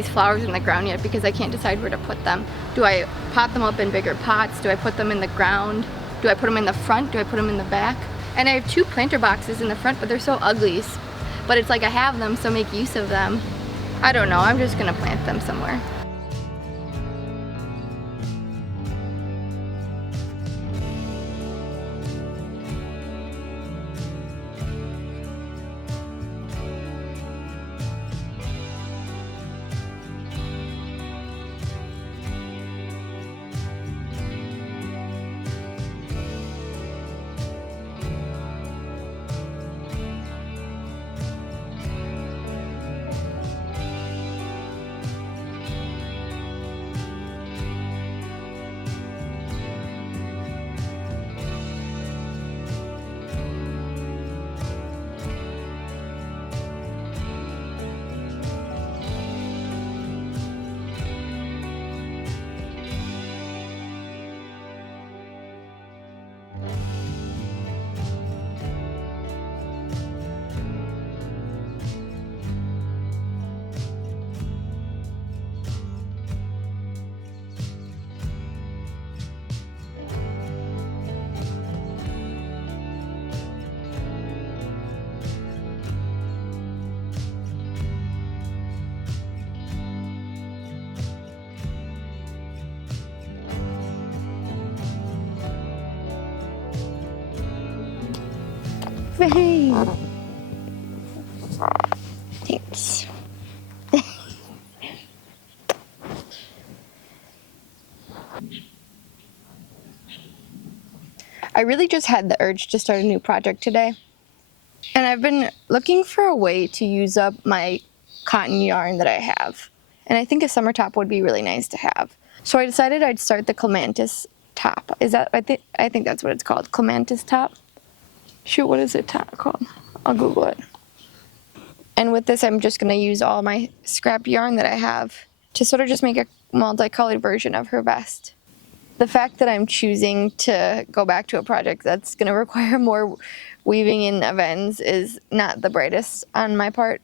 these flowers in the ground yet because I can't decide where to put them. Do I pot them up in bigger pots? Do I put them in the ground? Do I put them in the front? Do I put them in the back? And I have 2 planter boxes in the front, but they're so ugly. But it's like I have them, so make use of them. I don't know, I'm just gonna plant them somewhere. Hey. Thanks. I really just had the urge to start a new project today. And I've been looking for a way to use up my cotton yarn that I have. And I think a summer top would be really nice to have. So I decided I'd start the Clematis top. Is that, I think that's what it's called, Clematis top. Shoot, what is it called? I'll Google it. And with this, I'm just gonna use all my scrap yarn that I have to sort of just make a multicolored version of her vest. The fact that I'm choosing to go back to a project that's gonna require more weaving in of ends is not the brightest on my part.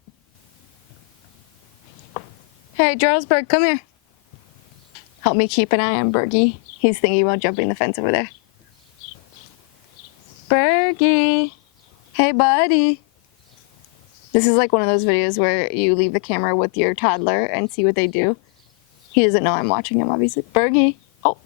Hey, Jarlsberg, come here. Help me keep an eye on Bergie. He's thinking about jumping the fence over there. Bergie, hey buddy. This is like one of those videos where you leave the camera with your toddler and see what they do. He doesn't know I'm watching him, obviously. Bergie, oh.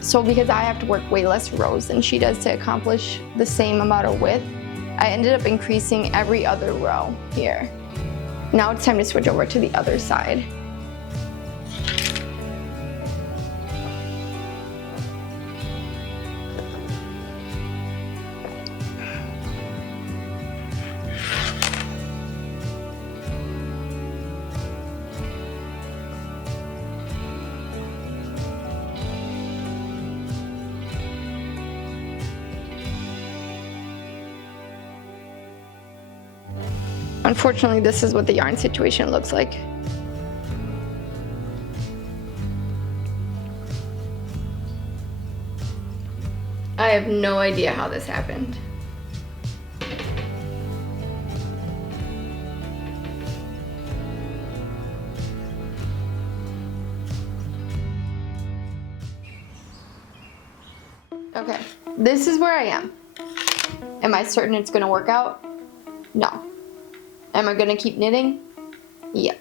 So because I have to work way less rows than she does to accomplish the same amount of width, I ended up increasing every other row here. Now it's time to switch over to the other side. Unfortunately, this is what the yarn situation looks like. I have no idea how this happened. Okay, this is where I am. Am I certain it's gonna work out? No. Am I gonna keep knitting? Yep.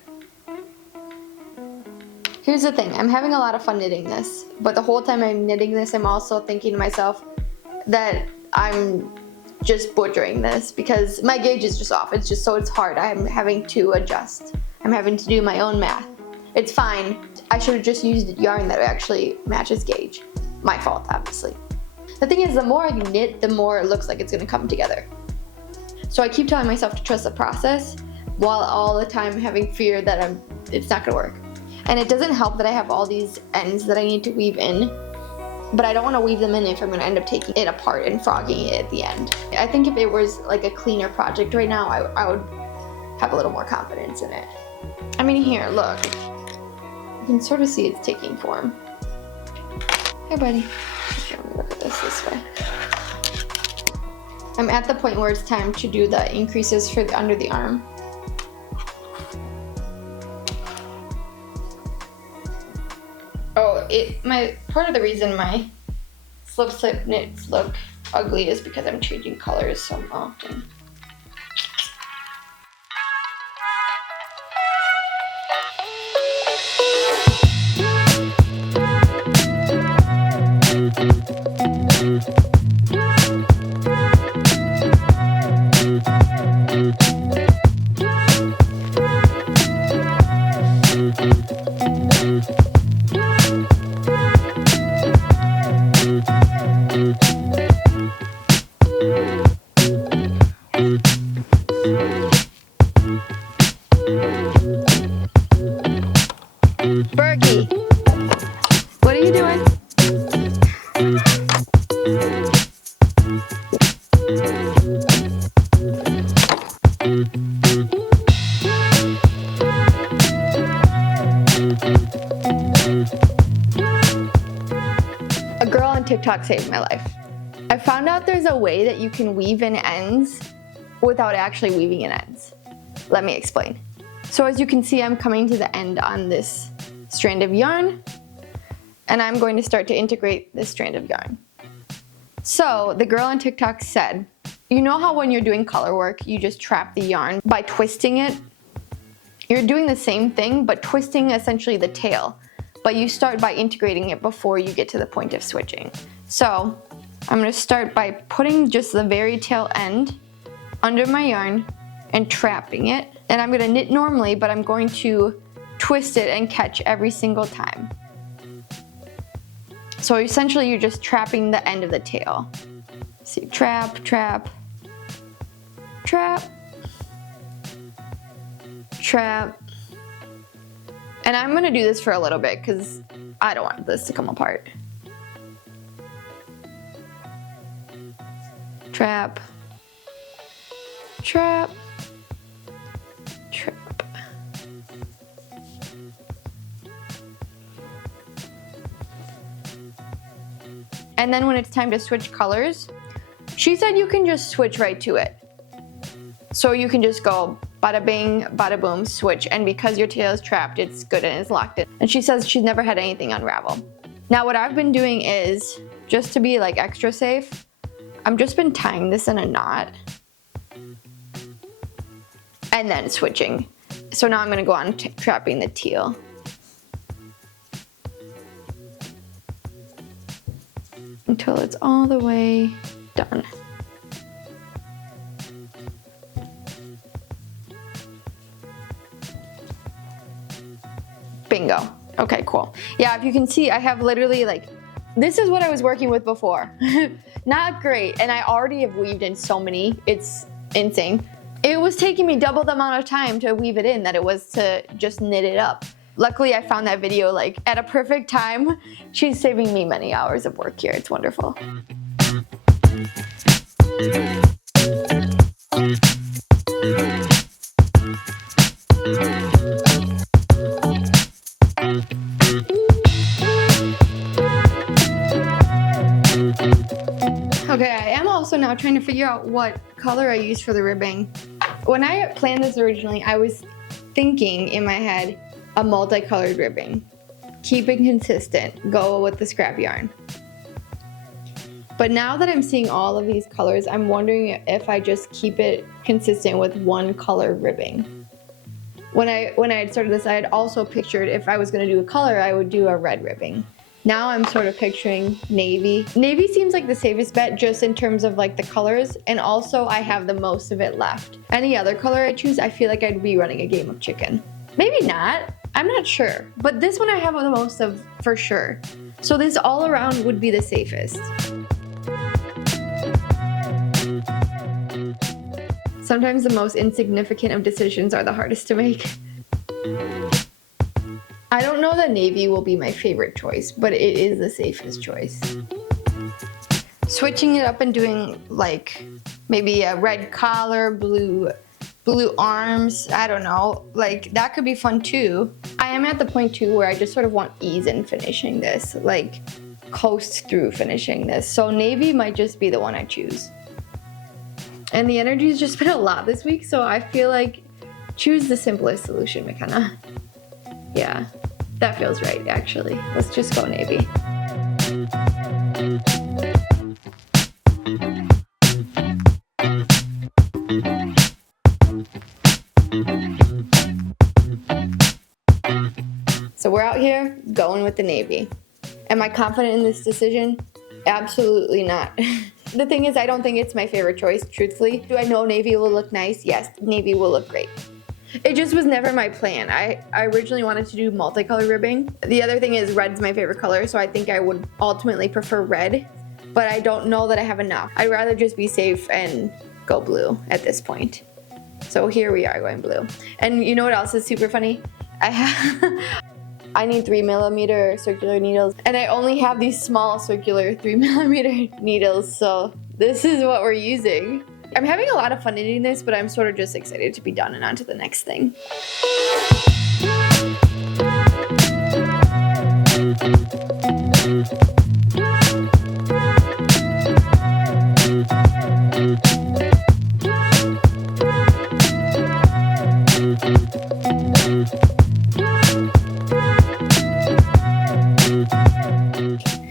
Here's the thing, I'm having a lot of fun knitting this, but the whole time I'm knitting this, I'm also thinking to myself that I'm just butchering this because my gauge is just off. It's hard. I'm having to adjust. I'm having to do my own math. It's fine. I should have just used yarn that actually matches gauge. My fault, obviously. The thing is, the more I knit, the more it looks like it's gonna come together. So I keep telling myself to trust the process while all the time having fear that it's not gonna work. And it doesn't help that I have all these ends that I need to weave in, but I don't want to weave them in if I'm going to end up taking it apart and frogging it at the end. I think if it was like a cleaner project right now, I would have a little more confidence in it. I mean, here, look. You can sort of see it's taking form. Hey, buddy. Here, let me look at this way. I'm at the point where it's time to do the increases for the under the arm. Oh, part of the reason my slip knits look ugly is because I'm changing colors so often. Berkey, what are you doing? A girl on TikTok saved my life. I found out there's a way that you can weave in ends without actually weaving in ends. Let me explain. So as you can see, I'm coming to the end on this strand of yarn, and I'm going to start to integrate this strand of yarn. So the girl on TikTok said, you know how when you're doing color work, you just trap the yarn by twisting it? You're doing the same thing, but twisting essentially the tail, but you start by integrating it before you get to the point of switching. So I'm going to start by putting just the very tail end under my yarn and trapping it. And I'm going to knit normally, but I'm going to twist it and catch every single time. So essentially you're just trapping the end of the tail. See, trap, trap, trap, trap. And I'm going to do this for a little bit because I don't want this to come apart. Trap, trap, trap. And then when it's time to switch colors, she said you can just switch right to it. So you can just go bada bing, bada boom, switch, and because your tail is trapped, it's good and it's locked in. And she says she's never had anything unravel. Now what I've been doing is, just to be like extra safe, I've just been tying this in a knot and then switching. So now I'm gonna go on trapping the teal. Until it's all the way done. Bingo. Okay, cool. Yeah, if you can see, I have literally like, this is what I was working with before. Not great, and I already have weaved in so many, it's insane. It was taking me double the amount of time to weave it in that it was to just knit it up. Luckily, I found that video like at a perfect time. She's saving me many hours of work here. It's wonderful. Okay, I am also now trying to figure out what color I use for the ribbing. When I planned this originally, I was thinking in my head, a multicolored ribbing. Keep it consistent, go with the scrap yarn. But now that I'm seeing all of these colors, I'm wondering if I just keep it consistent with one color ribbing. When I had started this, I had also pictured if I was going to do a color, I would do a red ribbing. Now I'm sort of picturing navy. Navy seems like the safest bet just in terms of like the colors, and also I have the most of it left. Any other color I choose, I feel like I'd be running a game of chicken. Maybe not, I'm not sure. But this one I have the most of for sure. So this all around would be the safest. Sometimes the most insignificant of decisions are the hardest to make. I don't know that navy will be my favorite choice, but it is the safest choice. Switching it up and doing like maybe a red collar, blue arms, I don't know, like that could be fun too. I am at the point too where I just sort of want ease in finishing this, like coast through finishing this. So navy might just be the one I choose. And the energy's just been a lot this week, so I feel like choose the simplest solution, McKenna. Yeah, that feels right, actually. Let's just go navy. So we're out here going with the navy. Am I confident in this decision? Absolutely not. The thing is, I don't think it's my favorite choice, truthfully. Do I know navy will look nice? Yes, navy will look great. It just was never my plan. I originally wanted to do multicolor ribbing. The other thing is red's my favorite color, so I think I would ultimately prefer red, but I don't know that I have enough. I'd rather just be safe and go blue at this point. So here we are going blue. And you know what else is super funny? I need 3mm circular needles, and I only have these small circular 3mm needles, so this is what we're using. I'm having a lot of fun editing this, but I'm sort of just excited to be done and on to the next thing.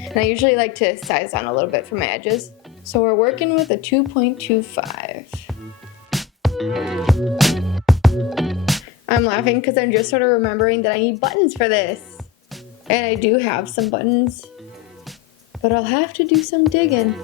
And I usually like to size down a little bit for my edges. So we're working with a 2.25. I'm laughing because I'm just sort of remembering that I need buttons for this. And I do have some buttons, but I'll have to do some digging.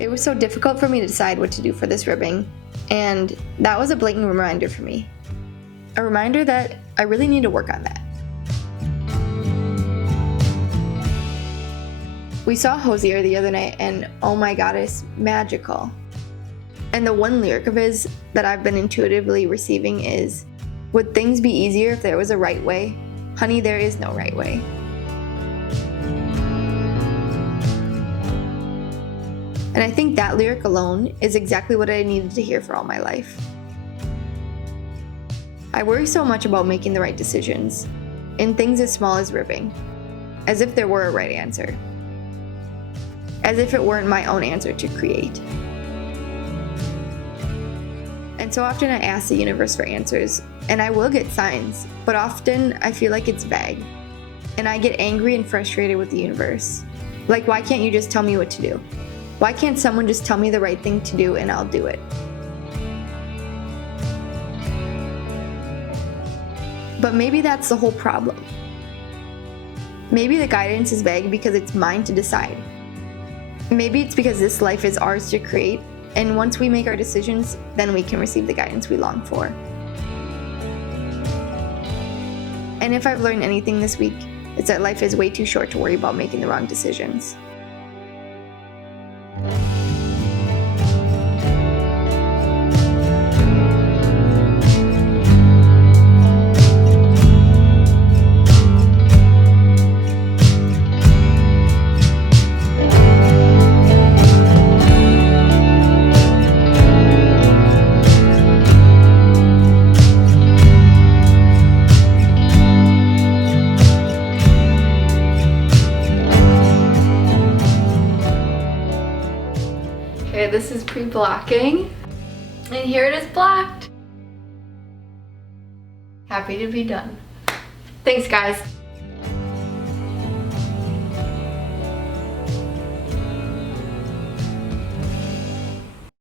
It was so difficult for me to decide what to do for this ribbing, and that was a blatant reminder for me. A reminder that I really need to work on that. We saw Hosier the other night, and oh my god, it's magical. And the one lyric of his that I've been intuitively receiving is, "Would things be easier if there was a right way? Honey, there is no right way." And I think that lyric alone is exactly what I needed to hear for all my life. I worry so much about making the right decisions, in things as small as ribbing, as if there were a right answer, as if it weren't my own answer to create. And so often I ask the universe for answers, and I will get signs, but often I feel like it's vague, and I get angry and frustrated with the universe. Like, why can't you just tell me what to do? Why can't someone just tell me the right thing to do and I'll do it? But maybe that's the whole problem. Maybe the guidance is vague because it's mine to decide. Maybe it's because this life is ours to create, and once we make our decisions, then we can receive the guidance we long for. And if I've learned anything this week, it's that life is way too short to worry about making the wrong decisions. Okay, this is pre-blocking. And here it is blocked. Happy to be done. Thanks, guys.